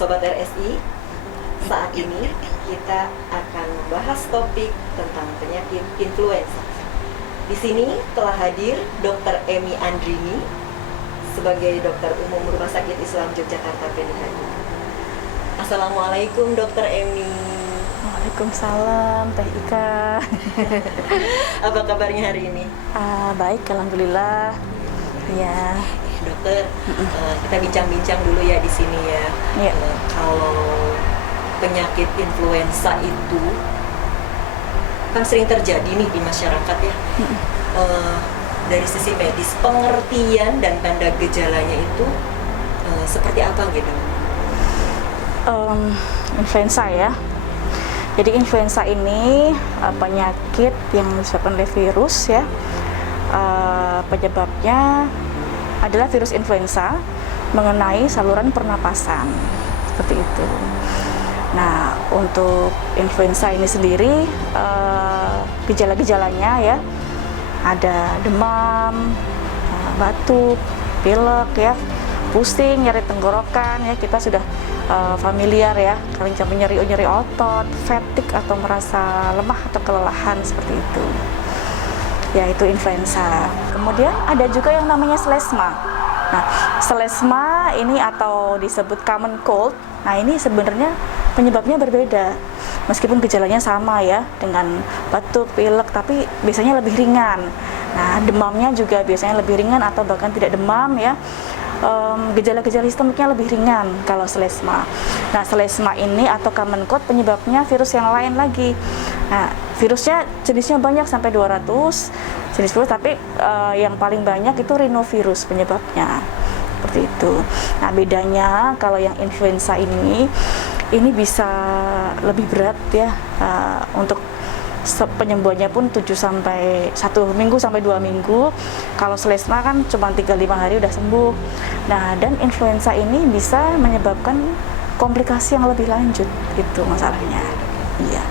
Sobat RSI, saat ini kita akan membahas topik tentang penyakit influenza. Di sini telah hadir Dr. Emi Andrini sebagai dokter umum Rumah Sakit Islam Yogyakarta PDHI. Assalamualaikum Dr. Emi. Waalaikumsalam Teh Ika. Apa kabarnya hari ini? Baik, alhamdulillah. Ya. Dokter, kita bincang-bincang dulu ya di sini ya. Ya. Kalau penyakit influenza itu kan sering terjadi nih di masyarakat ya. Dari sisi medis, pengertian dan tanda gejalanya itu seperti apa gitu? Influenza ya. Jadi influenza ini penyakit yang disebabkan oleh virus ya. Penyebabnya adalah virus influenza mengenai saluran pernapasan, seperti itu. Nah, untuk influenza ini sendiri gejala-gejalanya ya ada demam, batuk, pilek ya, pusing, nyeri tenggorokan ya, kita sudah familiar ya, kalian sampai nyeri otot, fatigue atau merasa lemah atau kelelahan seperti itu. Yaitu influenza. Kemudian ada juga yang namanya selesma. Nah, selesma ini atau disebut common cold. Nah, ini sebenarnya penyebabnya berbeda. Meskipun gejalanya sama ya, dengan batuk, pilek, tapi biasanya lebih ringan. Nah, demamnya juga biasanya lebih ringan atau bahkan tidak demam ya. Gejala-gejala sistemiknya lebih ringan kalau selesma. Nah, selesma ini atau common cold penyebabnya virus yang lain lagi. Nah, virusnya jenisnya banyak sampai 200 jenis virus, tapi yang paling banyak itu rhinovirus penyebabnya. Seperti itu. Nah, bedanya kalau yang influenza ini bisa lebih berat ya, untuk penyembuhannya pun 1 minggu sampai 2 minggu. Kalau selesma kan cuma 3-5 hari udah sembuh. Nah, dan influenza ini bisa menyebabkan komplikasi yang lebih lanjut, gitu masalahnya. Iya.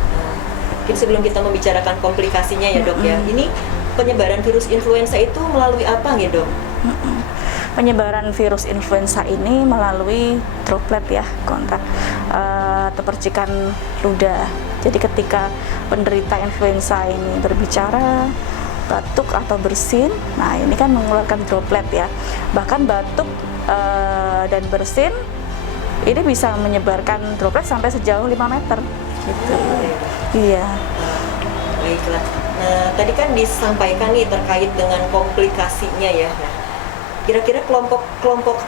Mungkin sebelum kita membicarakan komplikasinya ya dok ya, ini penyebaran virus influenza itu melalui apa ya dok? Penyebaran virus influenza ini melalui droplet ya, kontak atau percikan ludah. Jadi ketika penderita influenza ini berbicara, batuk atau bersin, nah ini kan mengeluarkan droplet ya. Bahkan batuk dan bersin ini bisa menyebarkan droplet sampai sejauh 5 meter gitu. Iya. Baiklah. Nah, tadi kan disampaikan nih terkait dengan komplikasinya ya. Nah, kira-kira kelompok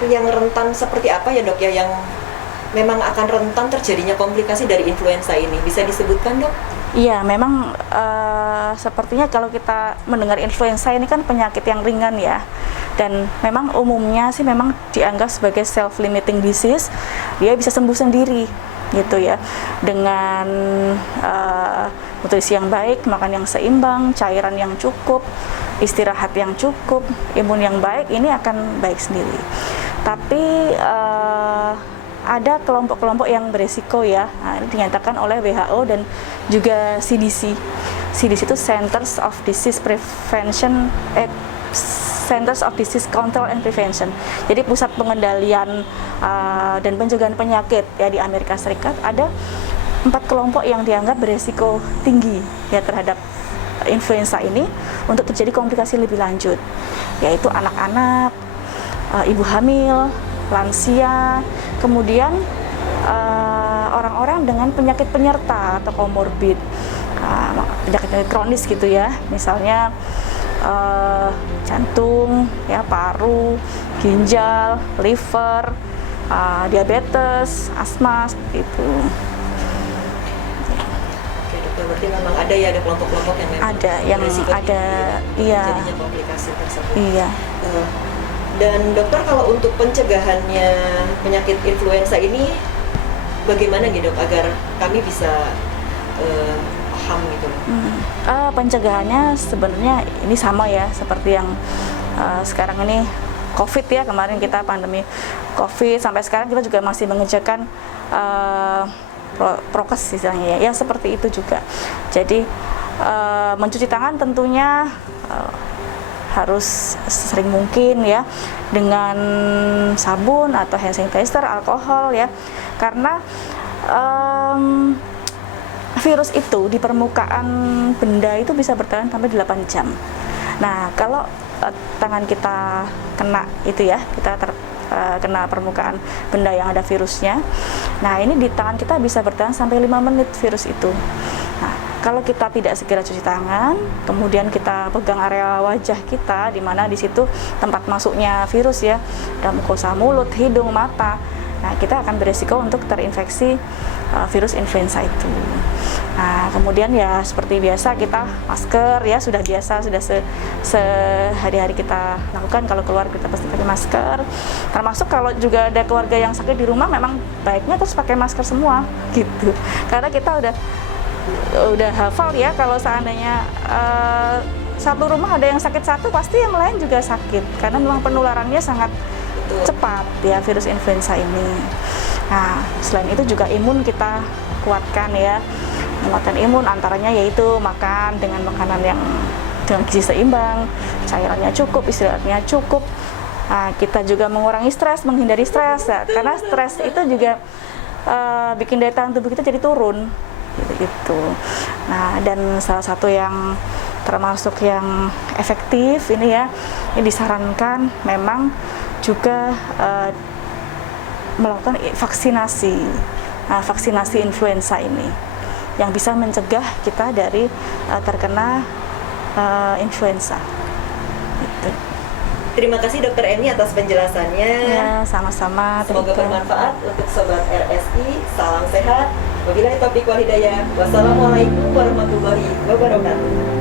yang rentan seperti apa ya dok ya, yang memang akan rentan terjadinya komplikasi dari influenza ini, bisa disebutkan dok? Iya, memang sepertinya kalau kita mendengar influenza ini kan penyakit yang ringan ya, dan memang umumnya sih memang dianggap sebagai self-limiting disease, dia bisa sembuh sendiri gitu ya, dengan nutrisi yang baik, makan yang seimbang, cairan yang cukup, istirahat yang cukup, imun yang baik, ini akan baik sendiri. Tapi ada kelompok-kelompok yang beresiko ya. Nah, ini dinyatakan oleh WHO dan juga CDC. CDC itu Centers of Disease Control and Prevention. Jadi pusat pengendalian dan pencegahan penyakit ya di Amerika Serikat. Ada 4 kelompok yang dianggap beresiko tinggi ya terhadap influenza ini untuk terjadi komplikasi lebih lanjut, yaitu anak-anak, ibu hamil, lansia, kemudian orang-orang dengan penyakit penyerta atau komorbid, penyakit kronis gitu ya, misalnya jantung, ya, paru, ginjal, liver, diabetes, asma, seperti itu. Oke dokter, berarti memang ada ya, ada kelompok-kelompok yang memang beresiko tinggi iya, terjadinya komplikasi tersebut. Iya. Dan dokter, kalau untuk pencegahannya penyakit influenza ini bagaimana gitu dok, agar kami bisa paham gitu? Pencegahannya sebenarnya ini sama ya seperti yang sekarang ini COVID ya, kemarin kita pandemi COVID, sampai sekarang kita juga masih mengerjakan prokes istilahnya ya, seperti itu juga. Jadi mencuci tangan tentunya harus sering mungkin ya dengan sabun atau hand sanitizer, alkohol ya, karena virus itu di permukaan benda itu bisa bertahan sampai 8 jam. Nah, kalau tangan kita kena itu ya, kita kena permukaan benda yang ada virusnya. Nah, ini di tangan kita bisa bertahan sampai 5 menit virus itu. Nah, kalau kita tidak segera cuci tangan, kemudian kita pegang area wajah kita, di mana di situ tempat masuknya virus ya, dan mukosa mulut, hidung, mata. Nah, kita akan beresiko untuk terinfeksi virus influenza itu. Nah, kemudian ya seperti biasa kita masker ya, sudah biasa, sudah sehari-hari kita lakukan. Kalau keluar kita pasti pakai masker. Termasuk kalau juga ada keluarga yang sakit di rumah, memang baiknya terus pakai masker semua gitu. Karena kita udah hafal ya, kalau seandainya satu rumah ada yang sakit satu, pasti yang lain juga sakit, karena memang penularannya sangat cepat ya virus influenza ini. Nah, selain itu juga imun kita kuatkan ya, menguatkan imun antaranya yaitu makan dengan makanan yang dengan gizi seimbang, cairannya cukup, istirahatnya cukup. Nah, kita juga mengurangi stres, menghindari stres ya, karena stres itu juga bikin daya tahan tubuh kita jadi turun gitu. Nah, dan salah satu yang termasuk yang efektif ini ya, ini disarankan memang juga melakukan vaksinasi. Nah, vaksinasi influenza ini yang bisa mencegah kita dari terkena influenza. Gitu. Terima kasih Dokter Eni atas penjelasannya. Ya, sama-sama. Semoga bermanfaat untuk Sobat RSI. Salam sehat. Wabillahi taufiq wal hidayah. Wassalamualaikum warahmatullahi wabarakatuh.